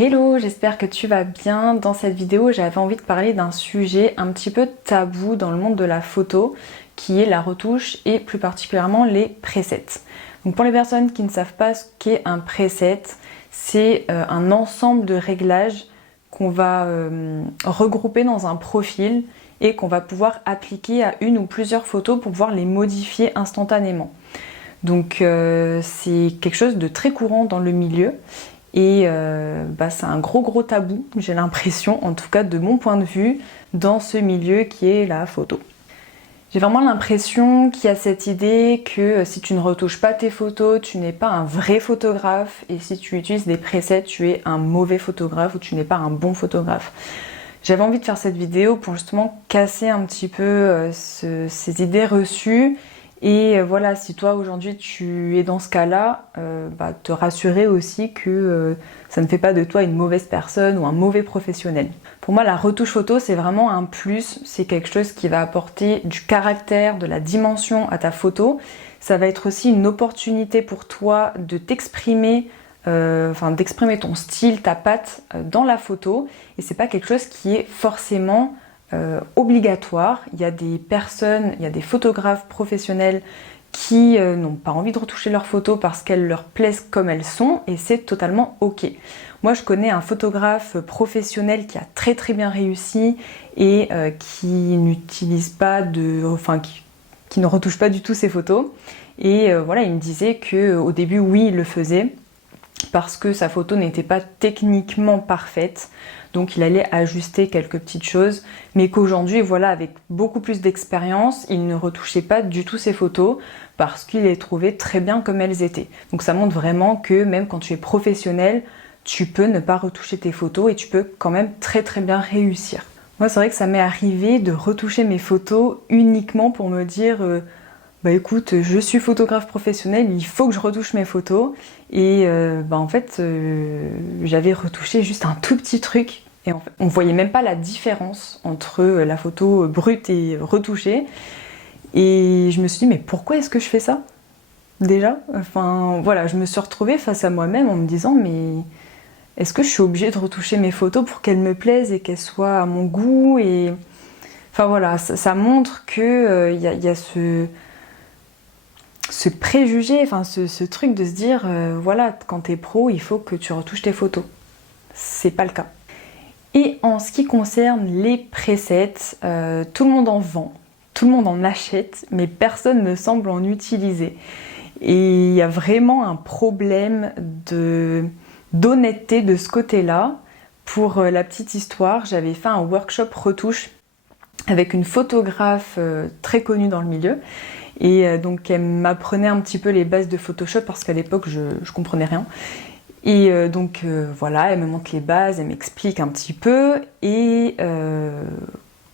Hello, j'espère que tu vas bien. Dans cette vidéo, j'avais envie de parler d'un sujet un petit peu tabou dans le monde de la photo, qui est la retouche et plus particulièrement les presets. Donc pour les personnes qui ne savent pas ce qu'est un preset, c'est un ensemble de réglages qu'on va regrouper dans un profil et qu'on va pouvoir appliquer à une ou plusieurs photos pour pouvoir les modifier instantanément. Donc c'est quelque chose de très courant dans le milieu. Et c'est un gros tabou, j'ai l'impression, en tout cas de mon point de vue, dans ce milieu qui est la photo. J'ai vraiment l'impression qu'il y a cette idée que si tu ne retouches pas tes photos, tu n'es pas un vrai photographe, et si tu utilises des presets, tu es un mauvais photographe ou tu n'es pas un bon photographe. J'avais envie de faire cette vidéo pour justement casser un petit peu ces idées reçues. Et voilà, si toi aujourd'hui tu es dans ce cas-là, te rassurer aussi que ça ne fait pas de toi une mauvaise personne ou un mauvais professionnel. Pour moi, la retouche photo, c'est vraiment un plus, c'est quelque chose qui va apporter du caractère, de la dimension à ta photo. Ça va être aussi une opportunité pour toi de t'exprimer, d'exprimer ton style, ta patte dans la photo. Et c'est pas quelque chose qui est forcément obligatoire. Il y a des personnes, il y a des photographes professionnels qui n'ont pas envie de retoucher leurs photos parce qu'elles leur plaisent comme elles sont, et c'est totalement ok. Moi je connais un photographe professionnel qui a très bien réussi et qui n'utilise pas qui ne retouche pas du tout ses photos, et voilà, il me disait que au début oui il le faisait parce que sa photo n'était pas techniquement parfaite, donc il allait ajuster quelques petites choses, mais qu'aujourd'hui, voilà, avec beaucoup plus d'expérience, il ne retouchait pas du tout ses photos parce qu'il les trouvait très bien comme elles étaient. Donc ça montre vraiment que même quand tu es professionnel, tu peux ne pas retoucher tes photos et tu peux quand même très bien réussir. Moi, c'est vrai que ça m'est arrivé de retoucher mes photos uniquement pour me dire écoute, je suis photographe professionnel, il faut que je retouche mes photos. Et j'avais retouché juste un tout petit truc. Et en fait, on voyait même pas la différence entre la photo brute et retouchée. Et je me suis dit, mais pourquoi est-ce que je fais ça déjà? Enfin voilà, je me suis retrouvée face à moi-même en me disant, mais est-ce que je suis obligée de retoucher mes photos pour qu'elles me plaisent et qu'elles soient à mon goût? Et enfin voilà, ça montre que y a ce préjugé, ce truc de se dire, voilà, quand t'es pro, il faut que tu retouches tes photos. C'est pas le cas. Et en ce qui concerne les presets, tout le monde en vend, tout le monde en achète, mais personne ne semble en utiliser. Et il y a vraiment un problème d'honnêteté de ce côté-là. Pour la petite histoire, j'avais fait un workshop retouche avec une photographe très connue dans le milieu. Et donc elle m'apprenait un petit peu les bases de Photoshop parce qu'à l'époque je comprenais rien. Et voilà, elle me montre les bases, elle m'explique un petit peu. Et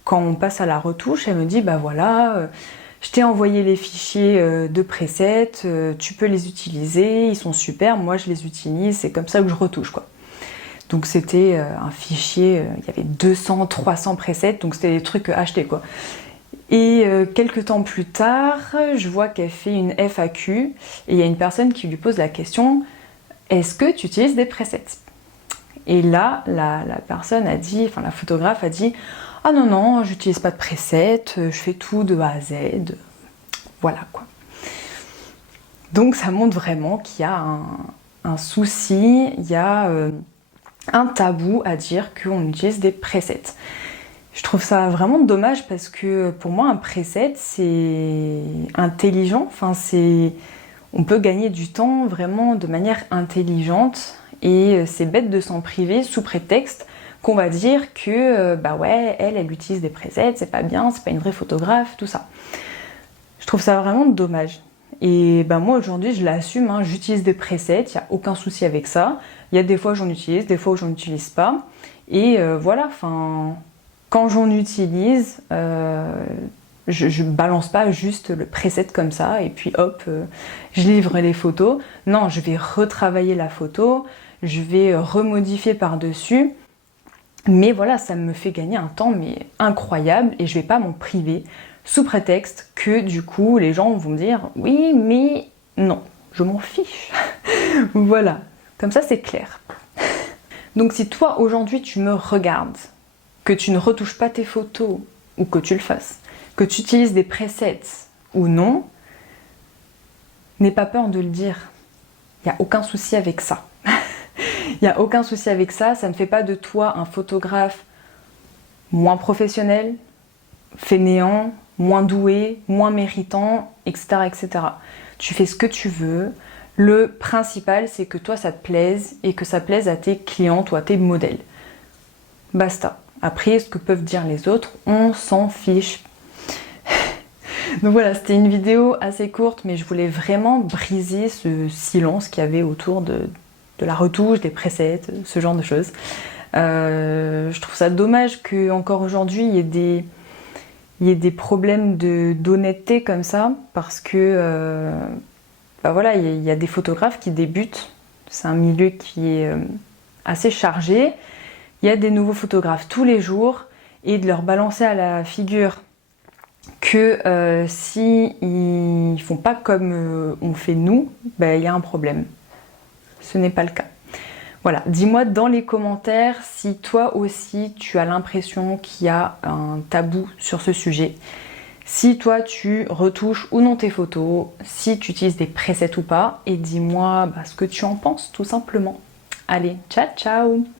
quand on passe à la retouche, elle me dit je t'ai envoyé les fichiers de presets, tu peux les utiliser, ils sont super, moi je les utilise, c'est comme ça que je retouche quoi. Donc c'était un fichier, il y avait 200, 300 presets, donc c'était des trucs achetés quoi. Et quelques temps plus tard, je vois qu'elle fait une FAQ et il y a une personne qui lui pose la question « Est-ce que tu utilises des presets ?» Et là, la personne a dit, la photographe a dit « Ah non, j'utilise pas de presets, je fais tout de A à Z. » Voilà quoi. Donc ça montre vraiment qu'il y a un souci, il y a un tabou à dire qu'on utilise des presets. Je trouve ça vraiment dommage parce que pour moi un preset c'est intelligent, on peut gagner du temps vraiment de manière intelligente, et c'est bête de s'en priver sous prétexte qu'on va dire que elle utilise des presets, c'est pas bien, c'est pas une vraie photographe, tout ça. Je trouve ça vraiment dommage. Et moi aujourd'hui je l'assume, j'utilise des presets, il n'y a aucun souci avec ça. Il y a des fois j'en utilise, des fois où j'en utilise pas. Et quand j'en utilise, je balance pas juste le preset comme ça et puis hop, je livre les photos. Non, je vais retravailler la photo, je vais remodifier par-dessus. Mais voilà, ça me fait gagner un temps mais incroyable et je vais pas m'en priver sous prétexte que du coup les gens vont me dire oui mais non, je m'en fiche. Voilà, comme ça c'est clair. Donc si toi aujourd'hui tu me regardes, que tu ne retouches pas tes photos ou que tu le fasses, que tu utilises des presets ou non, n'aie pas peur de le dire. Il n'y a aucun souci avec ça. Il n'y a aucun souci avec ça, ça ne fait pas de toi un photographe moins professionnel, fainéant, moins doué, moins méritant, etc., etc. Tu fais ce que tu veux. Le principal, c'est que toi, ça te plaise et que ça plaise à tes clientes ou à tes modèles. Basta. Après, ce que peuvent dire les autres, on s'en fiche. Donc voilà, c'était une vidéo assez courte, mais je voulais vraiment briser ce silence qu'il y avait autour de la retouche, des presets, ce genre de choses. Je trouve ça dommage qu'encore aujourd'hui, il y ait des problèmes d'honnêteté comme ça, parce que voilà, il y a des photographes qui débutent. C'est un milieu qui est assez chargé. Il y a des nouveaux photographes tous les jours, et de leur balancer à la figure que si ils font pas comme on fait nous, il y a un problème. Ce n'est pas le cas. Voilà, dis-moi dans les commentaires si toi aussi tu as l'impression qu'il y a un tabou sur ce sujet. Si toi tu retouches ou non tes photos, si tu utilises des presets ou pas, et dis-moi ce que tu en penses tout simplement. Allez, ciao ciao!